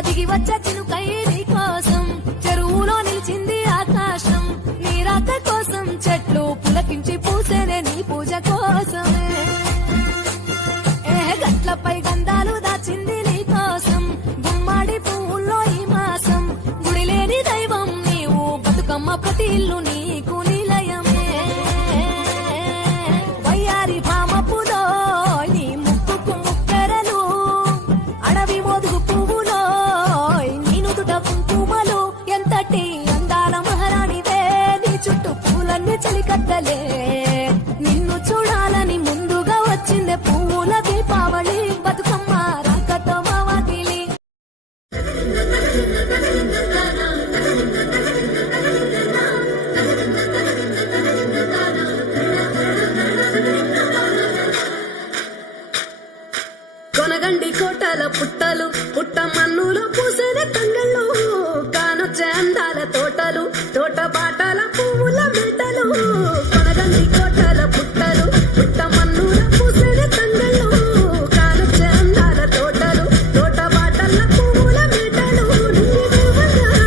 దిగి వచ్చే చినుకై నీ కోసం చెరువులో నిలిచింది ఆకాశం నీ రాక కోసం చెట్లు పులకించి పూసేనే నీ పూజ కోసమే గట్లపై గంధాలు దాచింది నీ కోసం గుమ్మాడి పువ్వుల్లో ఈ మాసం గుడిలేని దైవం నీవు బతుకమ్మ ప్రతి ఇల్లు నీకు నిలయమే వయ్యారి భామపులో నీ ముక్కుకు ముక్కెరలు అడవి మోదుగు పువ్వులో నీ నుదుట కుంకుమలు ఎంతటి అందాల మహారాణివే నీ చుట్టూ పూలన్నీ చలికత్తలే నిన్ను చూడాలని ముందుగా వచ్చిందే పువ్వుల దీపావళి బతుకమ్మ రాకతో మావాటిలి కొనగండి కోటల పుట్టలు పుట్ట మన్నులో పూసేనే తంగళ్ళు కానొచ్చే అందాల తోటలు తోట బాటల పువ్వుల మెటలు కొనగండి కోటల పుట్టలు పుట్ట మన్నులో పూసేనే తంగళ్ళు కానొచ్చే అందాల తోటలు తోట బాటల పువ్వుల మెటలు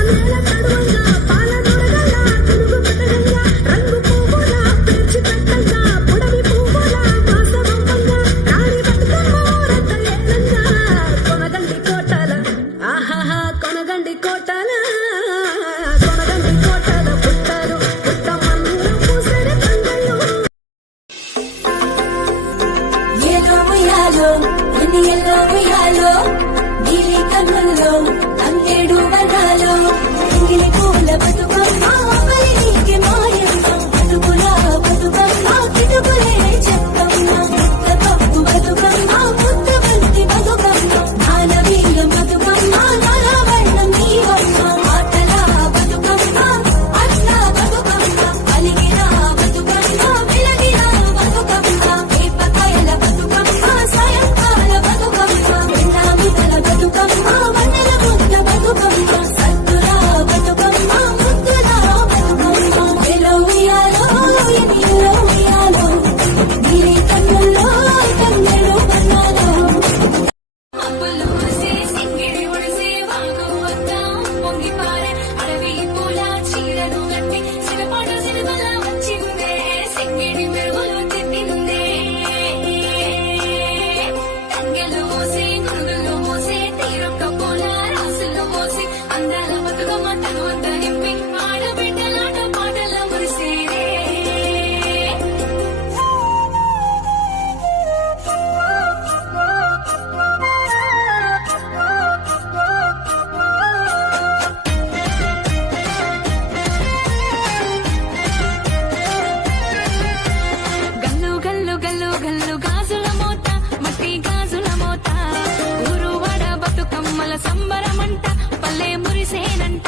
నేల తడువంగా పాల నొరగల్లా తిరుగు పెట్టగల్లా రంగు పువ్వుల పేర్చి పెట్టంగా పుడవి పువ్వుల వాసవంపంగా రాణి బతుకమ్మ కొనగండి కోటల ఆహాహా కొనగండి కోటల కొనగండి కోటల పుట్టలు పుట్ట మన్నులో పూసేనే తంగళ్ళు ఎల్లో ఉయ్యాలో అన్ని ఎల్లో ఉయ్యాలో నీలి కన్నుల్లో అంగేడు వనాలో ఎంగిలి పూల బతుకమ్మ అమలి నీకి మాయమ్మ బతుకుల బతుకమ్మ కిటుకులే చెక్కమ్మ ముద్ద పప్పు బతుకమ్మ ముద్ద బంతి బతుకమ్మ నానవీయ బతుకమ్మ నలవర్ణం నీవమ్మ ఆటల బతుకమ్మ అట్ల బతుకమ్మ అలిగిన బతుకమ్మ వెలగిన బతుకమ్మ వేపకాయల బతుకమ్మ సాయంకాల బతుకమ్మ వెన్నామిదల బతుకమ్మ వన్నెల ముద్ద బతుకమ్మ సత్తుల బతుకమ్మ ముద్దుల బతుకమ్మ ఎల్లో ఉయ్యాలో ఎల్లో ఉయ్యాలో నీలి కన్నుల్లో కన్నెడు వనాలో అప్పులు ఉడిసే సింగిడి ఉడిసే వాగు వద్దాం పొంగి పారే అడవి పూల చీరను కట్టి సిరపాట సిరిమల వచ్చిందే సింగిడి మెరుగులు తిట్టిందే తంగెలు మోసి గురుగులు మోసి తీరొక్క పూల రాసులు మోసి అందాల బతుకమ్మ తను వద్ద నింపి ఆడబిడ్డలాట పాటల మురిసేరే గల్లు గల్లు గల్లు గల్లు గాజుల మోత మట్టి గాజుల మోత ఊరు వాడ బతుకమ్మల సంబరమంట పల్లె మురిసేనంట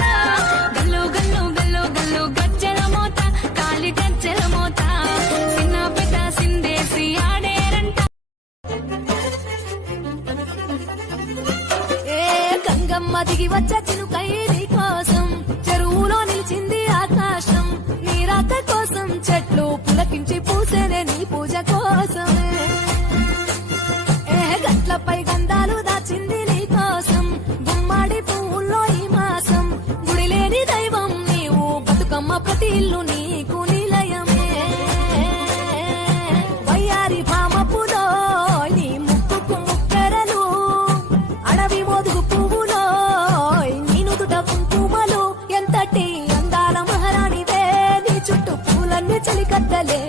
గల్లు గల్లు గల్లు గల్లు గజ్జల మోత కాలి గజ్జల మోత చిన్న పెద్ద సిందేసి ఆడేరంట గంగమ్మ దిగి వచ్చే చినుకై నీ కోసం చెరువులో నిలిచింది ఆకాశం నీ రాక కోసం చెట్లు పులకించి పూసేనే నీ పూజ కోసమే గట్లపై గంధాలు దాచింది నీ కోసం గుమ్మాడి పువ్వుల్లో ఈ మాసం గుడిలేని దైవం నీవు బతుకమ్మ ప్రతి ఇల్లు నీకు నిలయమే వయ్యారి భామపులో నీ ముక్కుకు ముక్కెరలు అడవి మోదుగు పువ్వులో నీ నుదుట కుంకుమలు ఎంతటి అందాల మహారాణివే నీ చుట్టూ పూలన్నీ చలికత్తలే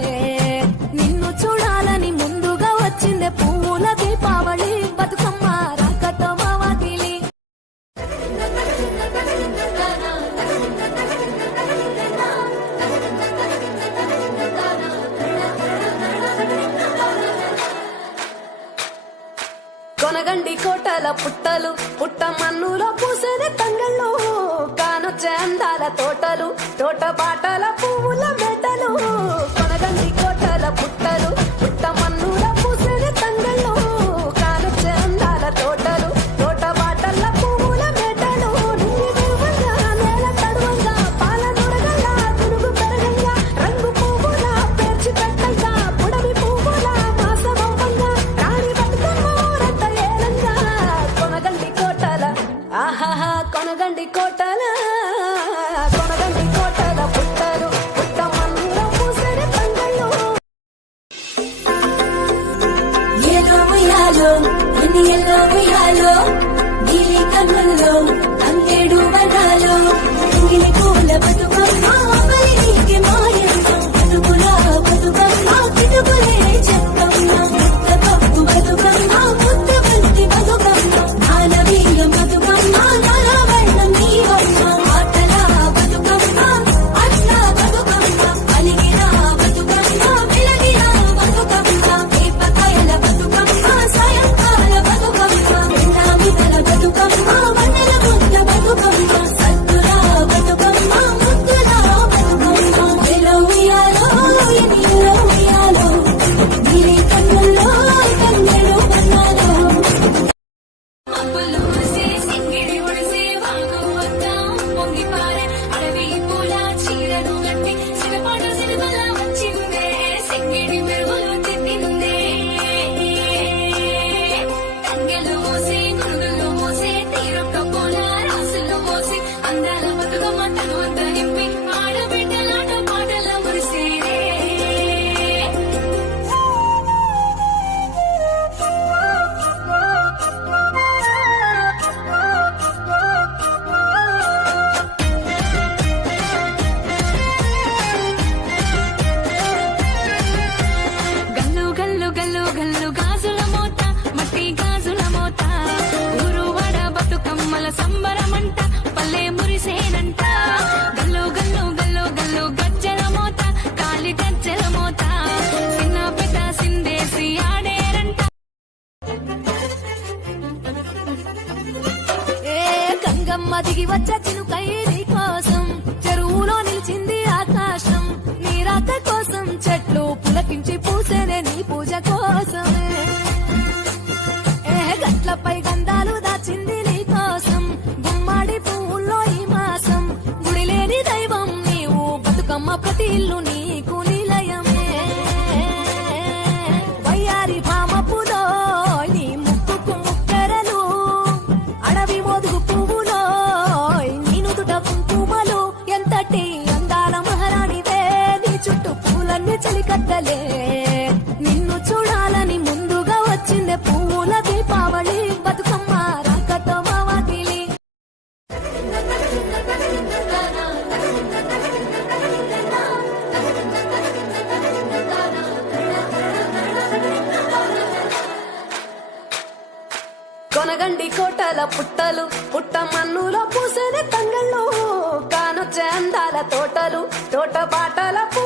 నిన్ను చూడాలని ముందుగా వచ్చిందే పువ్వుల దీపావళి బతుకమ్మ రాకతో మావాటిలి కొనగండి కోటల పుట్టలు పుట్ట మన్నులో పూసేనే తంగళ్ళు కానొచ్చే అందాల తోటలు తోట బాటల పువ్వుల మెటలు కొనగండి కోటల పుట్టలు పుట్ట మన్నులో పూసేనే తంగళ్ళు కానొచ్చే అందాల తోటలు తోట బాటల పువ్వుల మెటలు నేల తడువంగా పాల నొరగల్లా తిరుగు పెరగల్లా రంగు పువ్వుల పేర్చి పెట్టంగా పుడవి పువ్వుల వాసవంపంగా రాణి బతుకమ్మ రంట ఏలంగా కొనగండి కోటల ఆహా కొనగండి కోటల పుట్టలు పుట్ట మన్నులో పూసెడు తంగళ్ళు ఏలో ఉయ్యాలో ఎన్ని ఎల్లో ఉయ్యాలో నీలి కన్నుల్లో అంగేడు వనాలో ఎంగిలి పూల బతుకమ్మ అమలికి మాయంతం బతుకులా బతుకమ్మ కిటుకులే చెక్కమ్మ ముద్ద పప్పు బతుకమ్మ ముద్ద బంతి బతుకమ్మ మానవీయ బతుకమ్మ నలవర్ణం నీవమ్మ ఆటల బతుకమ్మ అట్ల బతుకమ్మ అలిగిన బతుకమ్మ వెలగిన బతుకమ్మ వేపకాయల బతుకమ్మ సాయంకాల బతుకమ్మ ఎండామిదల బతుకమ్మ వన్నెల ముద్ద బతుకమ్మ సత్తుల బతుకమ్మ ముద్దుల బతుకమ్మ ఎలో ఉయ్యాలో ఎనిలో ఉయ్యాలో నీలి కన్నుల్లో కన్నెడు వన్నాలో అప్పులు మురిసే సింగిడి ఒడిసే వాగు వద్దాం పొంగి పారే అడవి పూల చీరను గట్టి సిరపాట సిరివల వచ్చిందే సింగిడి మెరుగులు తిట్టిందే తంగెలు మోసే గురుగులు మోసే తీరొక్క పూల రాసులు మోసే అందాల బతుకమ్మ తను వద్ద నింపి ఆడబిడ్డలాట పాటల మురిసేరే గల్లు గల్లు గల్లు గల్లు గాజుల మోత మట్టి గాజుల మోత ఊరు వడ బతుకమ్మల సంబరమంట పల్లె మురిసేనంట గల్లు గల్లు గల్లు గల్లు గజ్జల మోత కాలి గజ్జల మోత చిన్న పెద్ద సిందేసి ఆడేరంట ఏ గంగమ్మ దిగి వచ్చే చినుకై నీ కోసం చెరువులో నిలిచింది ఆకాశం నీ రాక కోసం చెట్లు పులకించి పూసేనే నీ పూజ కోసమే ఏ గట్లపై గంధాలు దాచింది నీ కోసం గుమ్మాడి పువ్వుల్లో ఈ మాసం గుడి లేని దైవం నీవు బతుకమ్మ ప్రతి ఇల్లు నీకు నిలయమే వయ్యారి భామపులో నీ ముక్కుకు ముక్కెరలు అడవి మోదుగు పువ్వులో నీ నుదుట కుంకుమలు ఎంతటి అందాల మహారాణివే నీ చుట్టూ పూలన్నీ చలికట్టలే నిన్ను చూడాలని ముందుగా వచ్చిందే పువ్వుల దీపావళి బతుకమ్మ రాకతో మా వాటిలి కొనగండి కోటల పుట్టలు పుట్ట మన్నులో పూసెడు తంగళ్ళు కానొచ్చే అందాల తోటలు తోట బాటల పూ